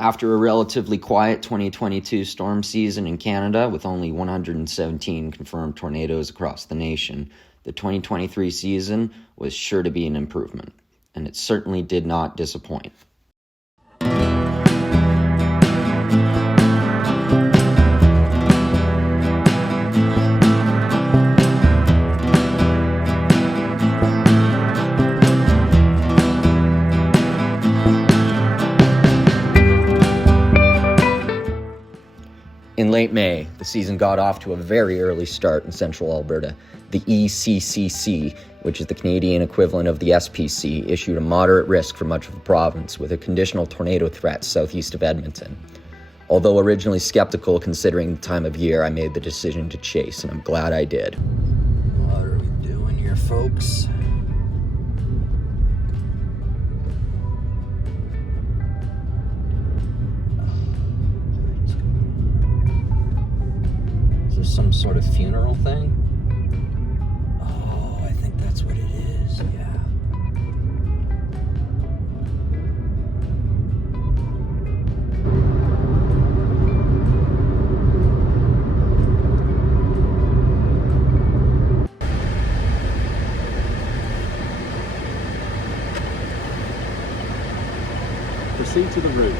After a relatively quiet 2022 storm season in Canada with only 117 confirmed tornadoes across the nation, the 2023 season was sure to be an improvement, and it certainly did not disappoint. In late May, the season got off to a very early start in central Alberta. The ECCC, which is the Canadian equivalent of the SPC, issued a moderate risk for much of the province with a conditional tornado threat southeast of Edmonton. Although originally skeptical considering the time of year, I made the decision to chase, and I'm glad I did. What are we doing here, folks? Some sort of funeral thing? Oh, I think that's what it is, yeah. Proceed to the route.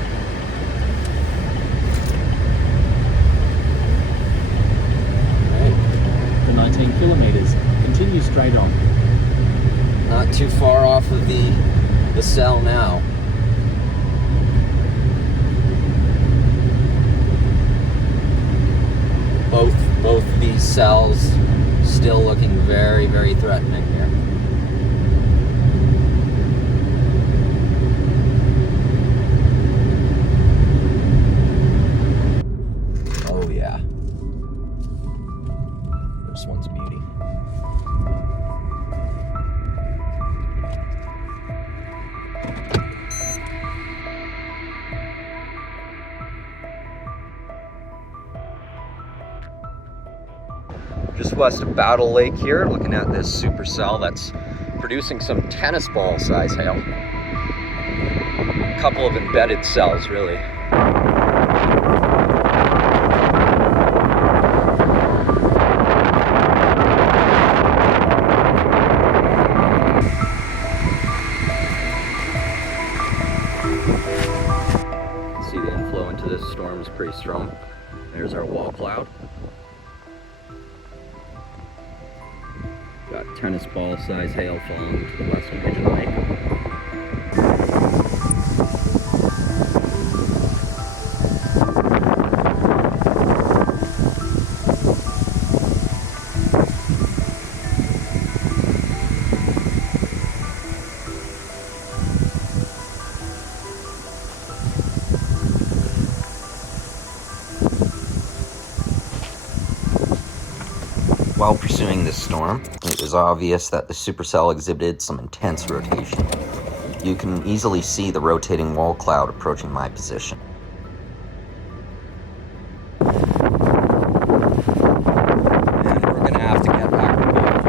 The 19 kilometers. Continue straight on. Not too far off of the cell now. Both these cells still looking very, very threatening here. Oh yeah. This one's beauty. Just west of Battle Lake here, looking at this supercell that's producing some tennis ball size hail. A couple of embedded cells, really. See the inflow into this storm is pretty strong. There's our wall cloud. Got tennis ball size hail falling to the west of Pigeon Lake. While pursuing this storm, it was obvious that the supercell exhibited some intense rotation. You can easily see the rotating wall cloud approaching my position. And we're gonna have to get back on board here.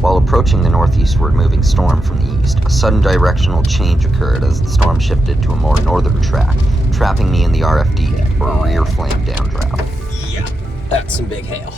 While approaching the northeastward moving storm from the east, a sudden directional change occurred as the storm shifted to a more northern track, trapping me in the RFD, or rear flame downdraft. Yeah, that's some big hail.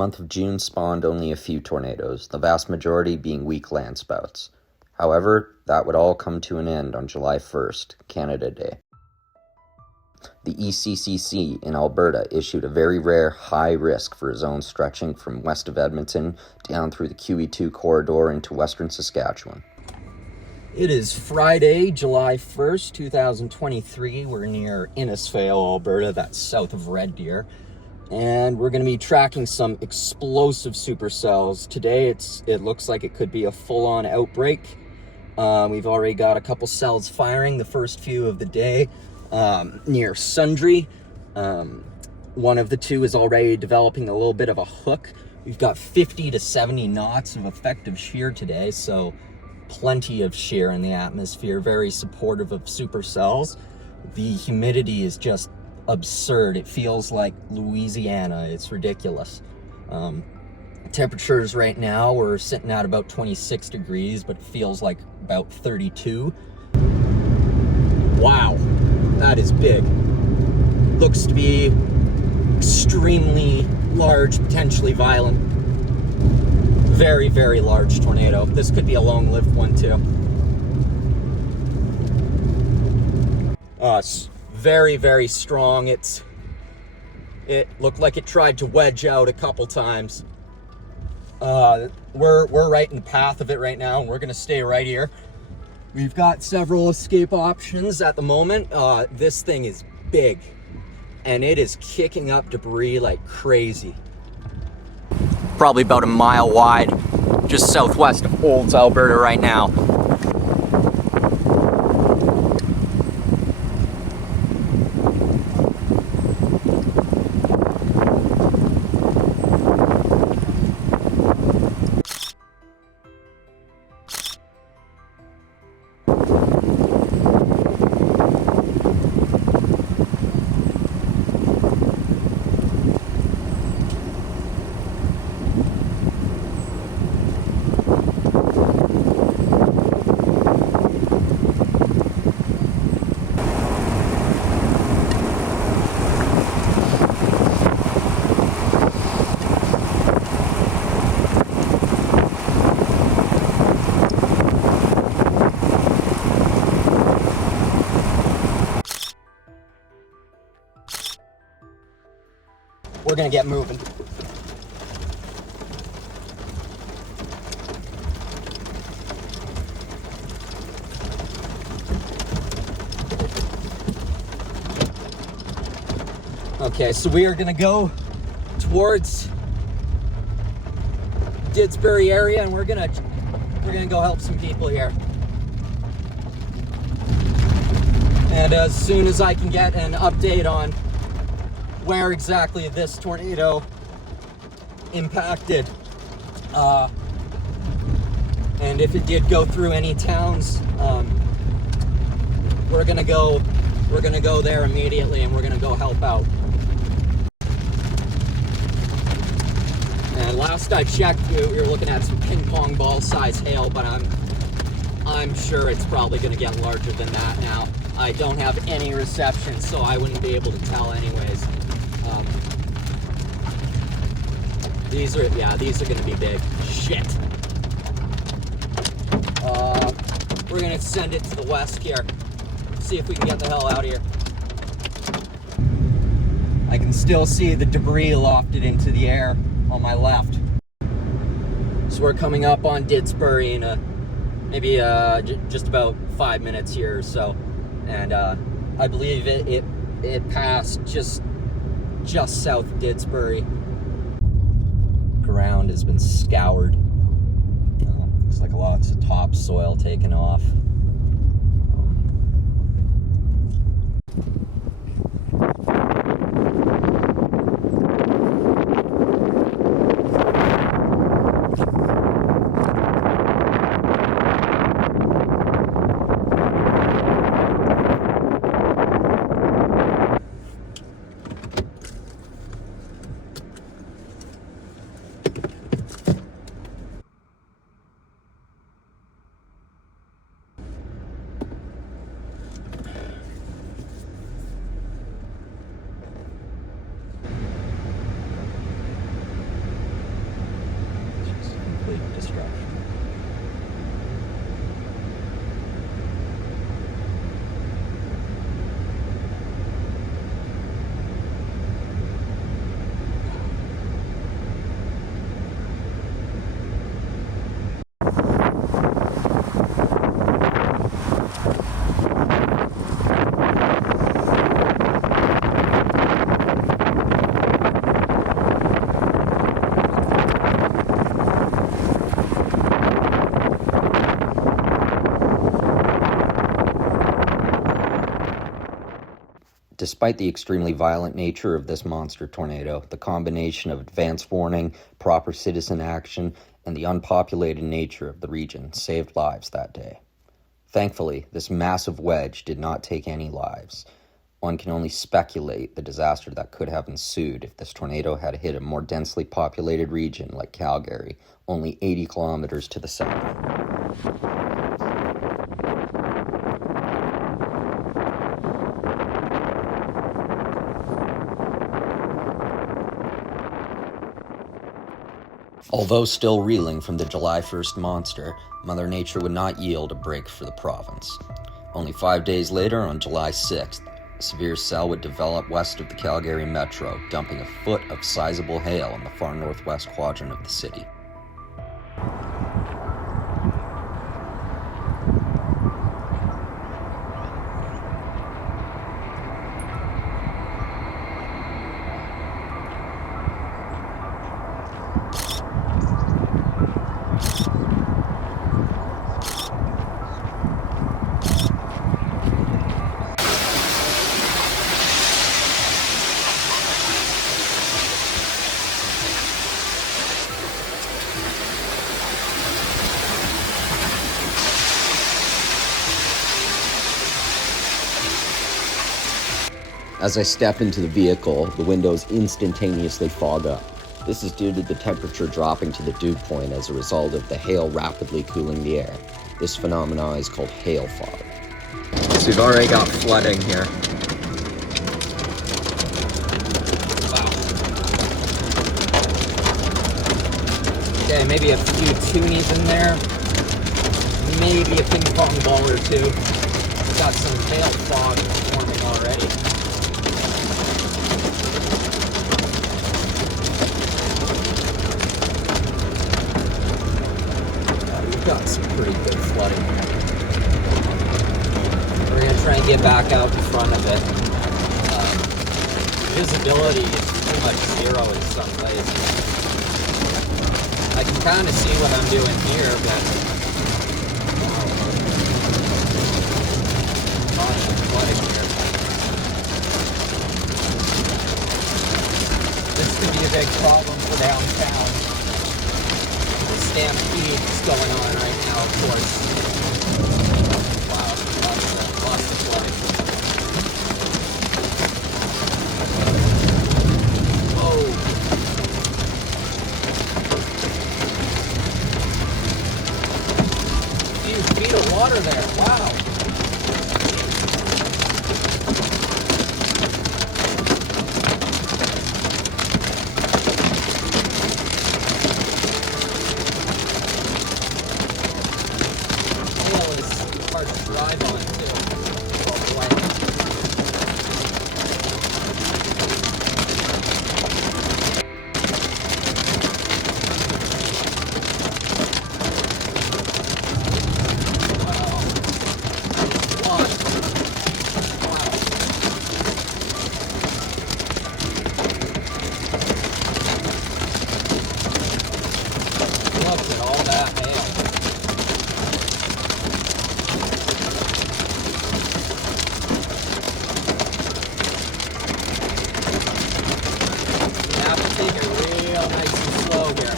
month of June spawned only a few tornadoes, the vast majority being weak landspouts. However, that would all come to an end on July 1st, Canada Day. The ECCC in Alberta issued a very rare high risk for a zone stretching from west of Edmonton down through the QE2 corridor into western Saskatchewan. It is Friday, July 1st, 2023. We're near Innisfail, Alberta, that's south of Red Deer. And we're going to be tracking some explosive supercells. Today, it looks like it could be a full-on outbreak. We've already got a couple cells firing, the first few of the day, near Sundre. One of the two is already developing a little bit of a hook. We've got 50 to 70 knots of effective shear today, so plenty of shear in the atmosphere, very supportive of supercells. The humidity is just absurd. It feels like Louisiana. It's ridiculous. Temperatures right now, we're sitting at about 26 degrees, but it feels like about 32. Wow, that is big. Looks to be extremely large, potentially violent. Very, very large tornado. This could be a long-lived one too. It's very, very strong. It looked like it tried to wedge out a couple times. We're right in the path of it right now, and we're gonna stay right here. We've got several escape options at the moment. This thing is big, and it is kicking up debris like crazy. Probably about a mile wide, just southwest of Olds, Alberta right now. We're gonna get moving. Okay, so we are gonna go towards Didsbury area, and we're gonna go help some people here. And as soon as I can get an update on where exactly this tornado impacted, and if it did go through any towns, we're gonna go there immediately, and we're gonna go help out. And last I checked, we were looking at some ping pong ball size hail, but I'm sure it's probably gonna get larger than that now. I don't have any reception, so I wouldn't be able to tell anyways. These are gonna be big. Shit. We're gonna send it to the west here. See if we can get the hell out of here. I can still see the debris lofted into the air on my left. So we're coming up on Didsbury in maybe just about 5 minutes here or so. And I believe it passed just south of Didsbury. Ground has been scoured. Looks like lots of topsoil taken off. Despite the extremely violent nature of this monster tornado, the combination of advance warning, proper citizen action, and the unpopulated nature of the region saved lives that day. Thankfully, this massive wedge did not take any lives. One can only speculate the disaster that could have ensued if this tornado had hit a more densely populated region like Calgary, only 80 kilometers to the south. Although still reeling from the July 1st monster, Mother Nature would not yield a break for the province. Only 5 days later, on July 6th, a severe cell would develop west of the Calgary metro, dumping a foot of sizable hail in the far northwest quadrant of the city. As I step into the vehicle, the windows instantaneously fog up. This is due to the temperature dropping to the dew point as a result of the hail rapidly cooling the air. This phenomenon is called hail fog. So we've already got flooding here. Wow. Okay, maybe a few toonies in there. Maybe a ping pong ball or two. We've got some hail fog forming already. Got some pretty good flooding. We're going to try and get back out in front of it. Visibility is pretty much zero in some places. I can kind of see what I'm doing here, but lots of flooding here. This could be a big problem for downtown. Stampede is going on right now, of course. Wow, lots of flooding. Whoa. A few feet of water there, wow. Drive on too. Look at all that hail. Take it real nice and slow here.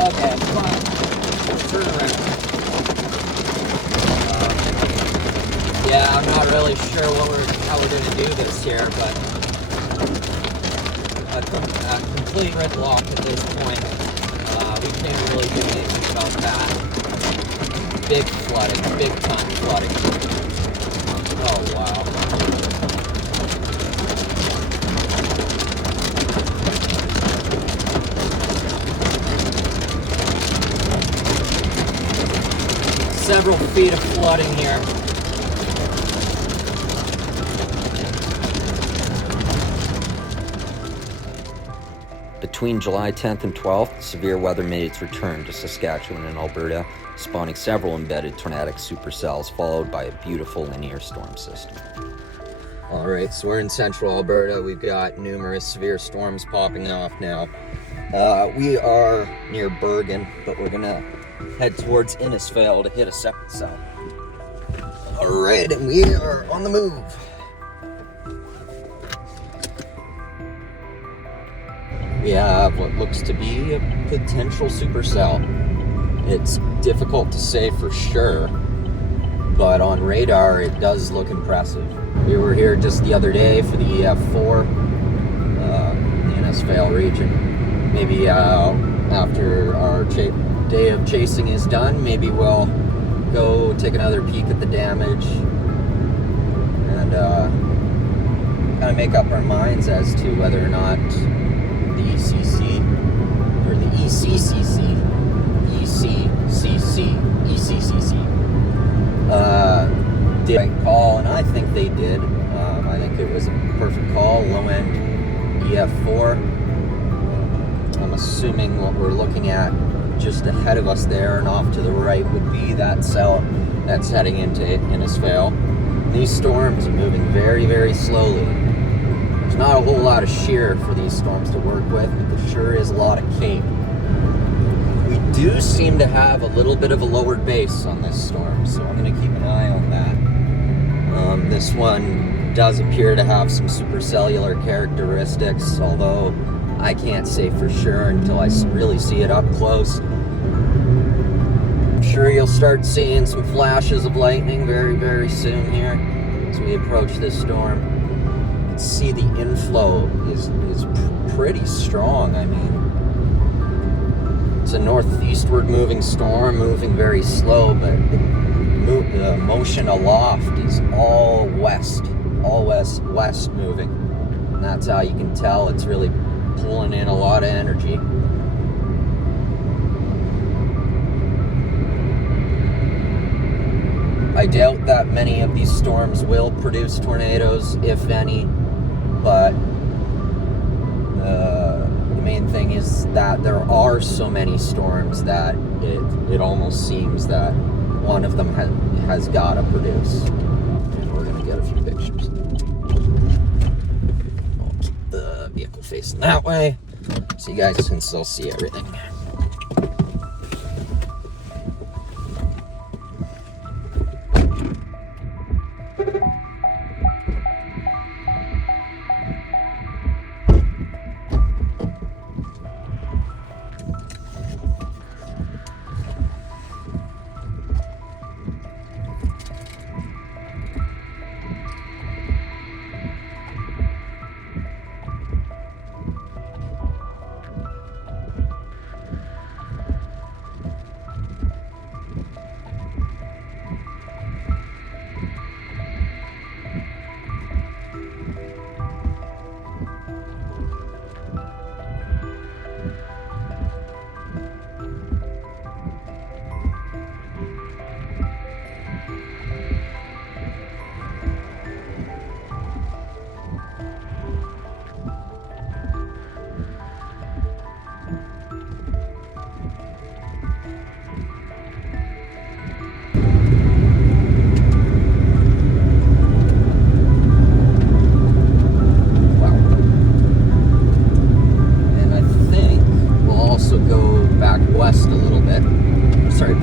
Okay, fine. Turn around. Yeah, I'm not really sure how we're going to do this here, but a complete gridlock at this point. We can't really do anything about that. Big flooding, big time flooding. Oh, wow. Several feet of flooding here. The Between July 10th and 12th, severe weather made its return to Saskatchewan and Alberta, spawning several embedded tornadic supercells, followed by a beautiful linear storm system. All right, so we're in central Alberta. We've got numerous severe storms popping off now. We are near Bergen, but we're gonna head towards Innisfail to hit a second cell. All right, and we are on the move. We have what looks to be a potential supercell. It's difficult to say for sure, but on radar it does look impressive. We were here just the other day for the EF4, the Innisfail region. Maybe after our day of chasing is done, maybe we'll go take another peek at the damage and kind of make up our minds as to whether or not the ECCC did the right call, and I think they did. I think it was a perfect call, low end EF4. I'm assuming what we're looking at just ahead of us there and off to the right would be that cell that's heading into Innisfail. These storms are moving very, very slowly. There's not a whole lot of shear for these storms to work with, but there sure is a lot of cape. We do seem to have a little bit of a lowered base on this storm, so I'm going to keep an eye on that. This one does appear to have some supercellular characteristics, although I can't say for sure until I really see it up close. I'm sure you'll start seeing some flashes of lightning very, very soon here as we approach this storm. You can see the inflow is pretty strong. I mean, it's a northeastward moving storm, moving very slow, but the motion aloft is all west moving. And that's how you can tell it's really pulling in a lot of energy. I doubt that many of these storms will produce tornadoes, if any, but the main thing is that there are so many storms that it almost seems that one of them has got to produce. And we're going to get a few pictures. I'll keep the vehicle facing that way so you guys can still see everything.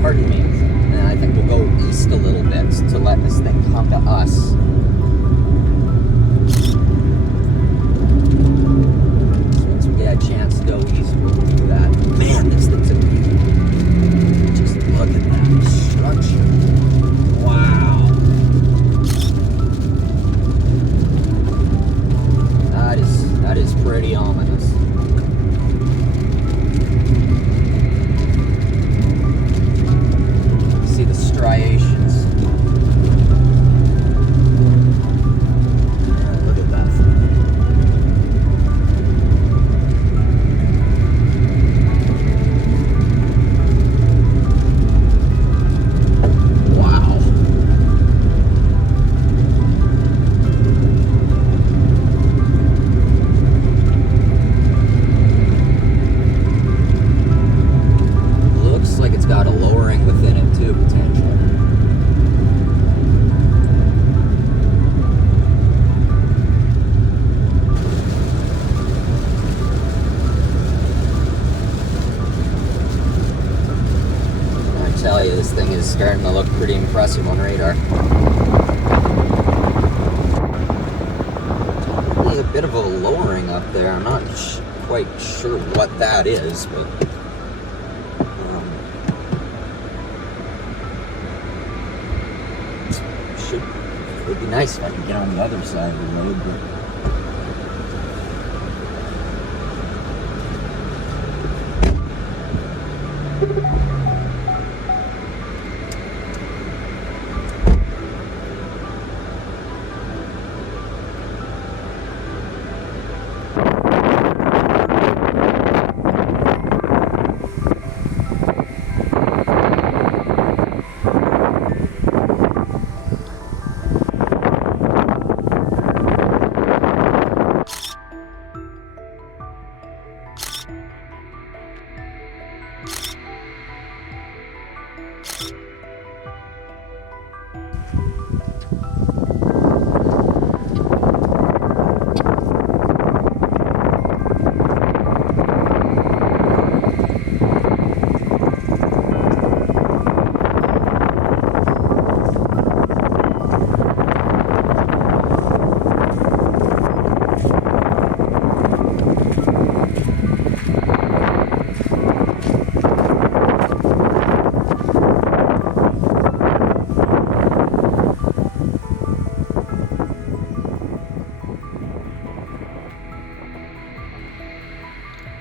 Pardon me. And I think we'll go east a little bit to let this thing come to us. Once we get a chance to go east, we'll do that. Man, this thing's a beauty. Just look at that structure. Wow. That is pretty ominous. See the striations. pass him on radar. A bit of a lowering up there. I'm not quite sure what that is, but it would be nice if I could get on the other side of the road. But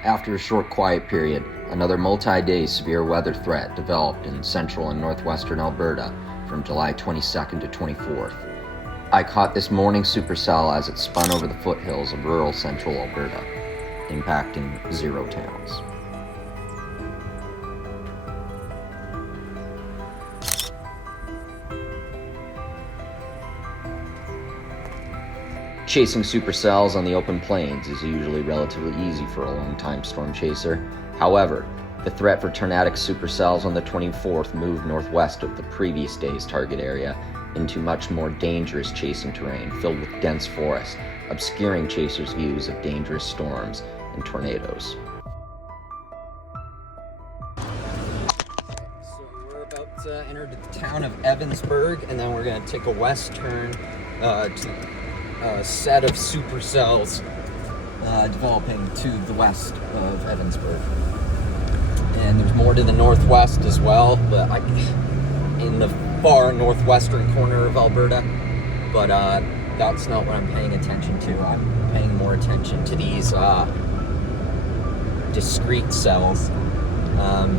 After a short quiet period, another multi-day severe weather threat developed in central and northwestern Alberta from July 22nd to 24th. I caught this morning supercell as it spun over the foothills of rural central Alberta, impacting 0 towns. Chasing supercells on the open plains is usually relatively easy for a long-time storm chaser. However, the threat for tornadic supercells on the 24th moved northwest of the previous day's target area into much more dangerous chasing terrain filled with dense forest, obscuring chasers' views of dangerous storms and tornadoes. so we're about to enter the town of Evansburg, and then we're going to take a west turn to a set of supercells developing to the west of Evansburg. And there's more to the northwest as well, but in the far northwestern corner of Alberta. But that's not what I'm paying attention to. I'm paying more attention to these discrete cells.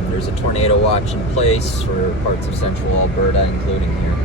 There's a tornado watch in place for parts of central Alberta, including here.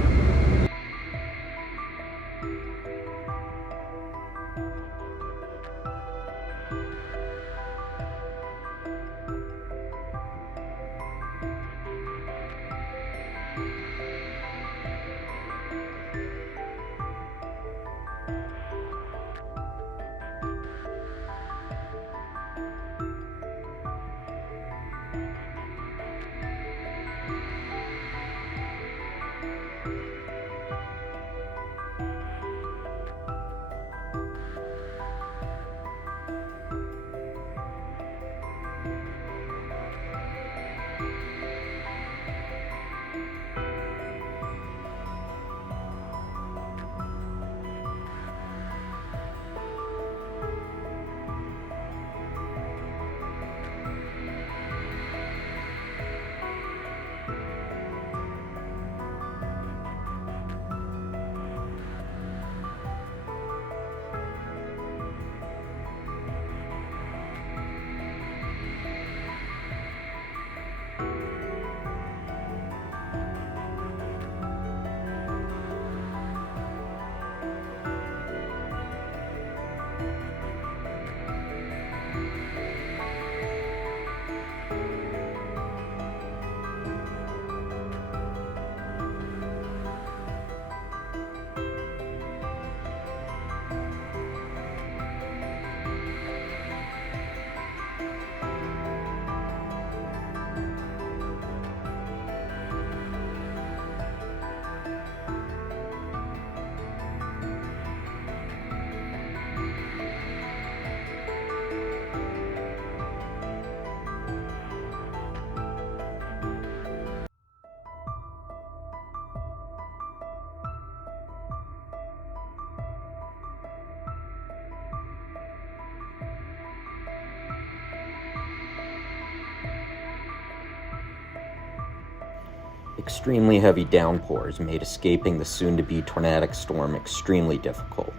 Extremely heavy downpours made escaping the soon-to-be tornadic storm extremely difficult.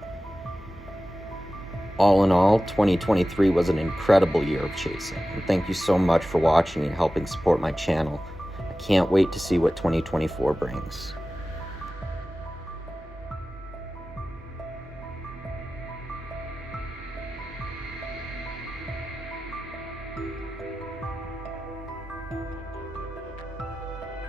All in all, 2023 was an incredible year of chasing, and thank you so much for watching and helping support my channel. I can't wait to see what 2024 brings.